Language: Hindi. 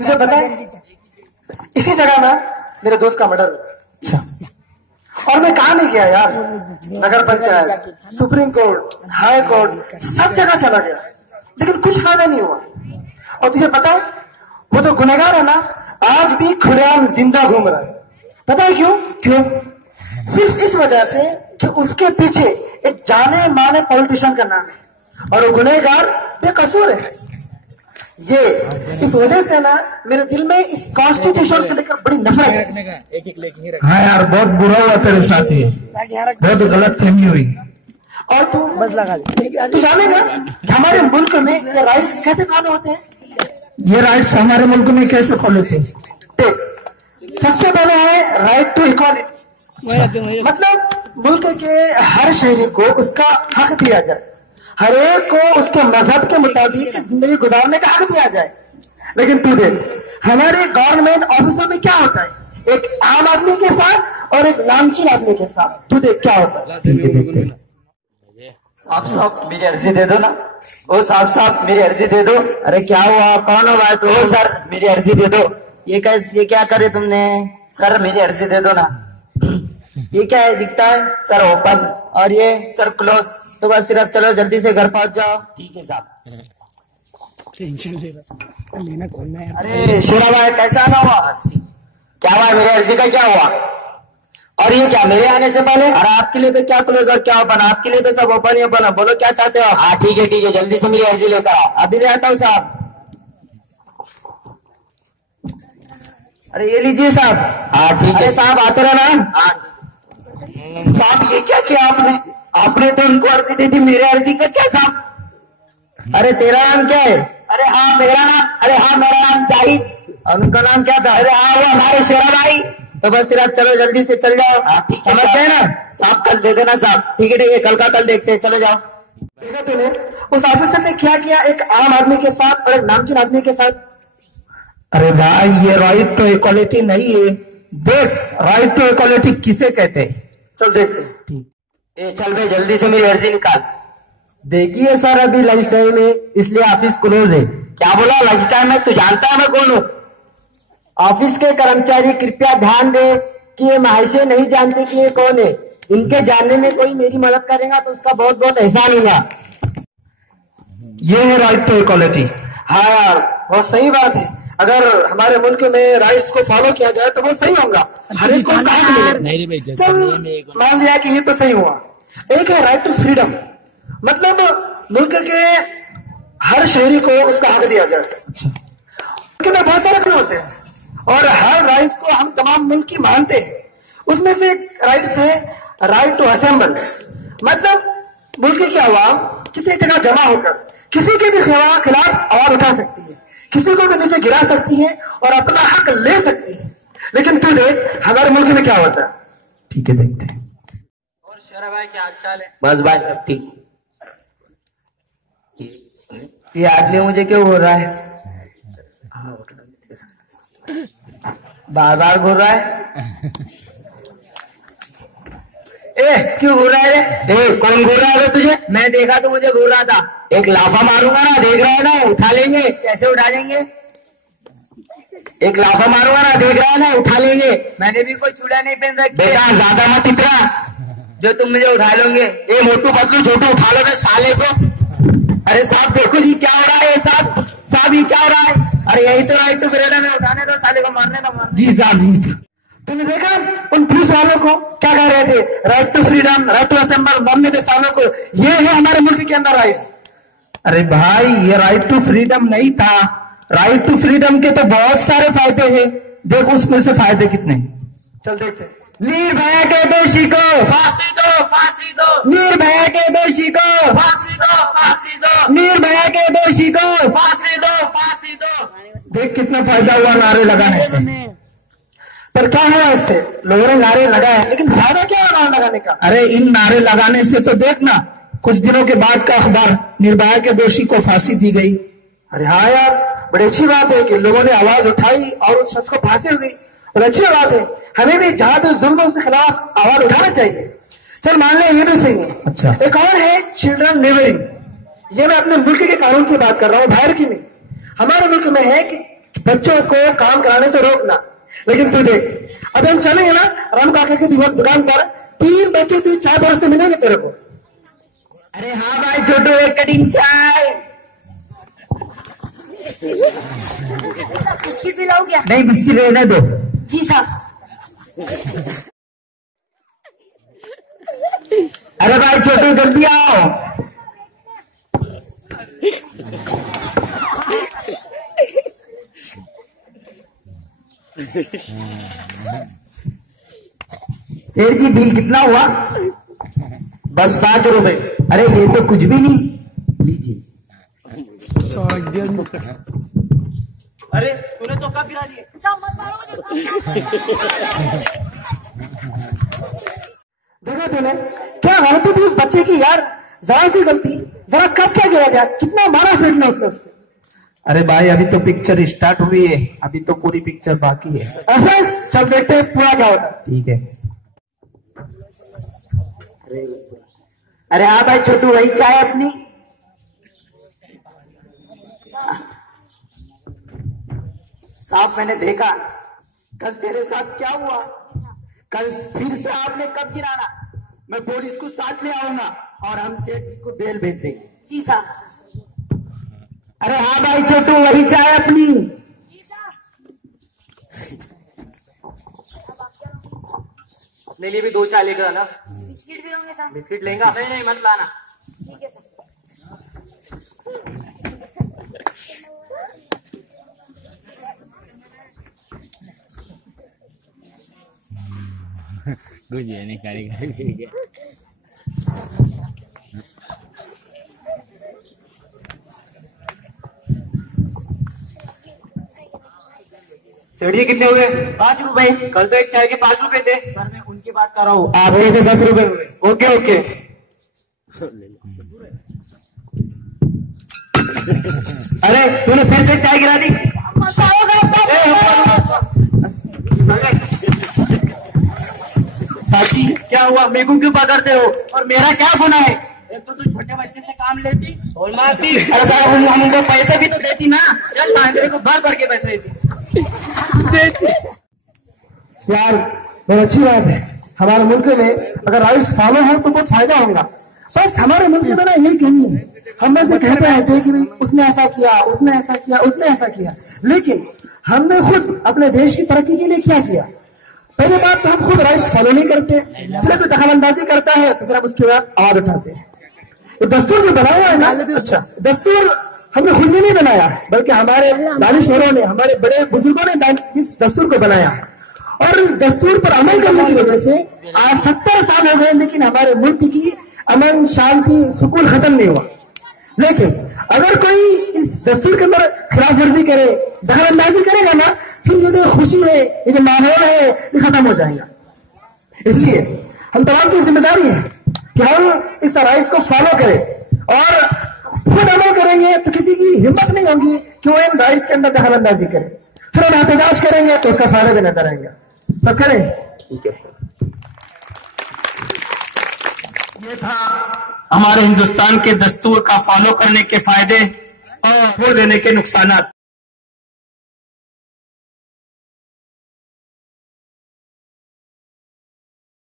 तुझे पता है इसी जगह ना मेरे दोस्त का मर्डर हुआ। अच्छा। और मैं कहा नहीं गया यार, नगर panchayat, supreme court, high court, सब जगह चला गया, लेकिन कुछ फायदा नहीं हुआ। और तुझे पता है वो तो गुनहगार है ना, आज भी खुलेआम जिंदा घूम रहा है। पता है क्यों? क्यों? सिर्फ इस वजह से कि उसके पीछे एक जाने माने पॉलिटिशियन का नाम है और वो गुनहगार बेकसूर है। ये इस वजह से ना मेरे दिल में इस कॉन्स्टिट्यूशन को लेकर बड़ी नफरत है। हाँ यार, बहुत बुरा हुआ तेरे साथ, ये बहुत गलत फहमी हुई। और तू जानेगा हमारे मुल्क में ये राइट्स कैसे फॉलो होते हैं? ये राइट्स हमारे मुल्क में कैसे फॉलो थे? सबसे पहले है राइट टू इक्वालिटी, मतलब मुल्क के हर शहरी को उसका हक दिया जाए, हर एक को उसके मजहब के मुताबिक जिंदगी गुजारने का हक दिया जाए। लेकिन तू देख हमारे गवर्नमेंट ऑफिसों में क्या होता है, एक आम आदमी के साथ और एक नामचीन आदमी के साथ। तू देख क्या होता है। साहब मेरी अर्जी दे दो ना। ओ साहब मेरी अर्जी दे दो। अरे क्या हुआ, कौन हो भाई? ओ सर मेरी अर्जी दे दो। ये क्या करे तुमने? सर मेरी अर्जी दे दो ना। ये क्या है दिखता है? Sir open. और ये? Sir close. तो बस फिर अब चलो जल्दी से घर पहुंच जाओ। ठीक है साहब। टेंशन लेना खोलना है। अरे शेरा भाई कैसा आना हुआ? क्या हुआ, मेरी अर्जी का क्या हुआ? और ये क्या मेरे आने से पहले? अरे आपके लिए तो क्या क्लोज और क्या ओपन, आपके लिए तो सब ओपन ही ओपन है। बोलो क्या चाहते हो? हाँ ठीक है जल्दी से मेरी अर्जी लेकर आओ। अभी ले आता हूँ साहब। अरे ये लीजिए साहब। हाँ ठीक है। अरे साहब आते रहना। हाँ साहब ये क्या किया आपने? आपने तो उनको अर्जी दे दी, मेरे अर्जी का क्या साहब? अरे तेरा नाम क्या है? अरे हाँ मेरा नाम जाहिद। और उनका नाम क्या था? अरे हाँ वो हमारे शेरा भाई। तो बस फिर आप चलो जल्दी से चल जाओ। ठीक है समझ गए ना साहब? कल दे देना साहब। ठीक है कल का कल देखते हैं, चले जाओ। देखा तूने उस ऑफिसर ने क्या किया एक आम आदमी के साथ और एक नामचीन आदमी के साथ? अरे भाई ये राइट टू इक्वालिटी नहीं है। देख राइट टू इक्वालिटी किसे कहते हैं? चल देखते हैं। ए चल भाई जल्दी से मेरी अर्जी निकाल। देखिए सर अभी लंच टाइम है इसलिए ऑफिस क्लोज है। क्या बोला लंच टाइम है? तू जानता है मैं कौन हूँ? ऑफिस के कर्मचारी कृपया ध्यान दें कि ये महाशय नहीं जानते कि ये कौन है। इनके जानने में कोई मेरी मदद करेगा तो उसका बहुत बहुत एहसान होगा। ये है राइट टू इक्वालिटी। हाँ यार बहुत सही बात है। अगर हमारे मुल्क में राइट्स को फॉलो किया जाए तो वो सही होगा, हर एक को उसका हक मिले। चल मान लिया कि ये तो सही हुआ। एक है राइट टू फ्रीडम, मतलब मुल्क के हर शहरी को उसका हक दिया जाए। मुल्क में बहुत सारे हक होते हैं और हर राइट्स को हम तमाम मुल्क की मानते हैं। उसमें से एक राइट्स है राइट टू असेंबल, मतलब मुल्क की आवाम किसी जगह जमा होकर किसी के भी खिलाफ आवाज उठा सकती है, किसी को भी नीचे गिरा सकती है और अपना हक ले सकती है। लेकिन तू देख हमारे मुल्क में क्या होता है। ठीक है देखते हैं। और शेरा भाई क्या हाल है? बस भाई सब ठीक। ये आदमी मुझे क्यों बोल रहा है? बार बार घूर रहा है। ए क्यों घूर रहा है? ए कौन घूर रहा है तुझे? मैं देखा तो मुझे घूर रहा था। एक लाफा मारूंगा ना, देख रहा है ना, उठा लेंगे। कैसे उठा लेंगे? एक लाफा मारूंगा ना, देख रहा है ना, उठा लेंगे। मैंने भी कोई चूड़ा नहीं पहन रखी। बेटा ज्यादा मत इतना जो तुम मुझे उठा लोगे। ए मोटू पतलू छोटू उठा लो साले को। अरे साहब देखो जी क्या हो रहा है। साहब ये क्या हो रहा है? अरे यही तो राइट टू फ्रीडम है, उठाने दो साले को, मारने दो। जी साहब। तुमने देखा उन पुलिस वालों को क्या कह रहे थे? Right to freedom, right to assemble, मरने दे सालों को। ये है हमारे मुल्क के अंदर राइट्स। अरे भाई ये राइट टू फ्रीडम नहीं था। राइट टू फ्रीडम के तो बहुत सारे फायदे हैं। देखो उसमें से फायदे कितने हैं। चल देखते हैं। निर्भया के दोषी को फांसी दो, फांसी दो, निर्भया के दोषी को फांसी दो, फांसी दो, निर्भया के दोषी को फांसी दो, फांसी दो। देख कितना फायदा हुआ नारे लगाने से। पर क्या हुआ इससे? लोगों ने नारे लगाए लेकिन फायदा क्या है नारे लगाने का? अरे इन नारे लगाने से तो देखना कुछ दिनों के बाद का अखबार निर्भया के दोषी को फांसी दी गई। अरे हाँ यार बड़ी अच्छी बात है कि लोगों ने आवाज उठाई और उस शख्स को फांसी हो गई। और अच्छी बात है, हमें भी जहां भी जुल्म के खिलाफ आवाज उठाना चाहिए। चल मान लें ये भी सही है। अच्छा। एक और है चिल्ड्रन लेबरिंग। ये मैं अपने मुल्क के कानून की बात कर रहा हूँ, बाहर की नहीं। हमारे मुल्क में है कि बच्चों को काम कराने से रोकना। लेकिन तू देख, अब हम चलेंगे ना राम काका की दुकान पर, 3 बच्चे तुझे चाय परोसते मिलेंगे तेरे को। अरे हाँ भाई छोटू, एक कटिंग चाय। बिस्किट भी लाओ क्या? नहीं, बिस्किट रहने दो। जी साहब। अरे भाई छोटू, जल्दी आओ। सेठ जी, बिल कितना हुआ? बस 5 रुपए। अरे ये तो कुछ भी नहीं, लीजिए। अरे तूने तो कब गिरा दिए? देखा तूने क्या गलती थी उस बच्चे की यार, जरा सी गलती, जरा कब क्या गिरा दिया, कितना मारा फेंकना उसने उसको। अरे भाई अभी तो पिक्चर स्टार्ट हुई है, अभी तो पूरी पिक्चर बाकी है। ऐसा चल देखते हैं पूरा क्या होता है। ठीक है। अरे हाँ भाई छोटू, वही चाय अपनी। साहब मैंने देखा कल तेरे साथ क्या हुआ। कल फिर से आपने कब गिराना, मैं पुलिस को साथ ले आऊंगा और हम सेठ जी को बेल भेज देंगे। जी साहब। अरे हाँ भाई छोटू, वही चाय अपनी। अपने लिए भी 2 चाय लेकर आना। बिस्किट भी होंगे साहब? बिस्किट लेगा? नहीं नहीं, मत लाना। ठीक है सर। कुछ ये नहीं करेगा। सेठ जी कितने हुए? 5 रुपए। कल तो एक चाय के 5 रुपए थे। सर मैं उनकी बात कर रहा हूँ। आपके से 10 रुपए हुए। Okay okay. अरे तूने फिर से चाय गिरा दी। साथी क्या हुआ, मेरे को क्यों पकड़ते हो और मेरा क्या गुनाह है? एक तो तू छोटे बच्चे से काम लेती और मारती। अरे साहब, हम उनको पैसे भी तो देती ना। चल तेरे को भर के पैसे देती। यार बहुत अच्छी बात है, हमारे मुल्क में अगर राइट्स फॉलो हो तो बहुत फायदा होगा। बस हमारे मुल्क में ना यही कमी है, हम बस कहते रहते हैं कि भाई उसने ऐसा किया, उसने ऐसा किया, उसने ऐसा किया, लेकिन हमने खुद अपने देश की तरक्की के लिए क्या किया? पहले बात तो हम खुद राइट्स फॉलो नहीं करते, फिर कोई दखलंदाजी करता है तो फिर हम उसके बाद आवाज उठाते हैं। तो दस्तूर जो बना हुआ है ना, अच्छा दस्तूर हमने खुद भी नहीं बनाया, बल्कि हमारे दानिशवरों ने, हमारे बड़े बुजुर्गों ने इस दस्तूर को बनाया। और इस दस्तूर पर अमल करने की वजह से आज 70 साल हो गए, लेकिन हमारे मुल्क की अमन, शांति, सुकून खत्म नहीं हुआ। लेकिन अगर कोई इस दस्तूर के अंदर खिलाफ वर्जी करे, दखलंदाजी करेगा ना, फिर ये जो खुशी है, ये जो माहौल है, ये खत्म हो जाएगा। इसलिए हम तमाम की जिम्मेदारी है कि हम इस राइट्स को फॉलो करें और खुद अमल करेंगे तो किसी की हिम्मत नहीं होगी कि वो इन राइट्स के अंदर दखलंदाजी करे। फिर हम एहतजाज करेंगे तो उसका फायदा भी नजर आएगा। सब करें? ठीक है। ये था हमारे हिंदुस्तान के दस्तूर का फॉलो करने के फायदे और छोड़ देने के नुकसानात।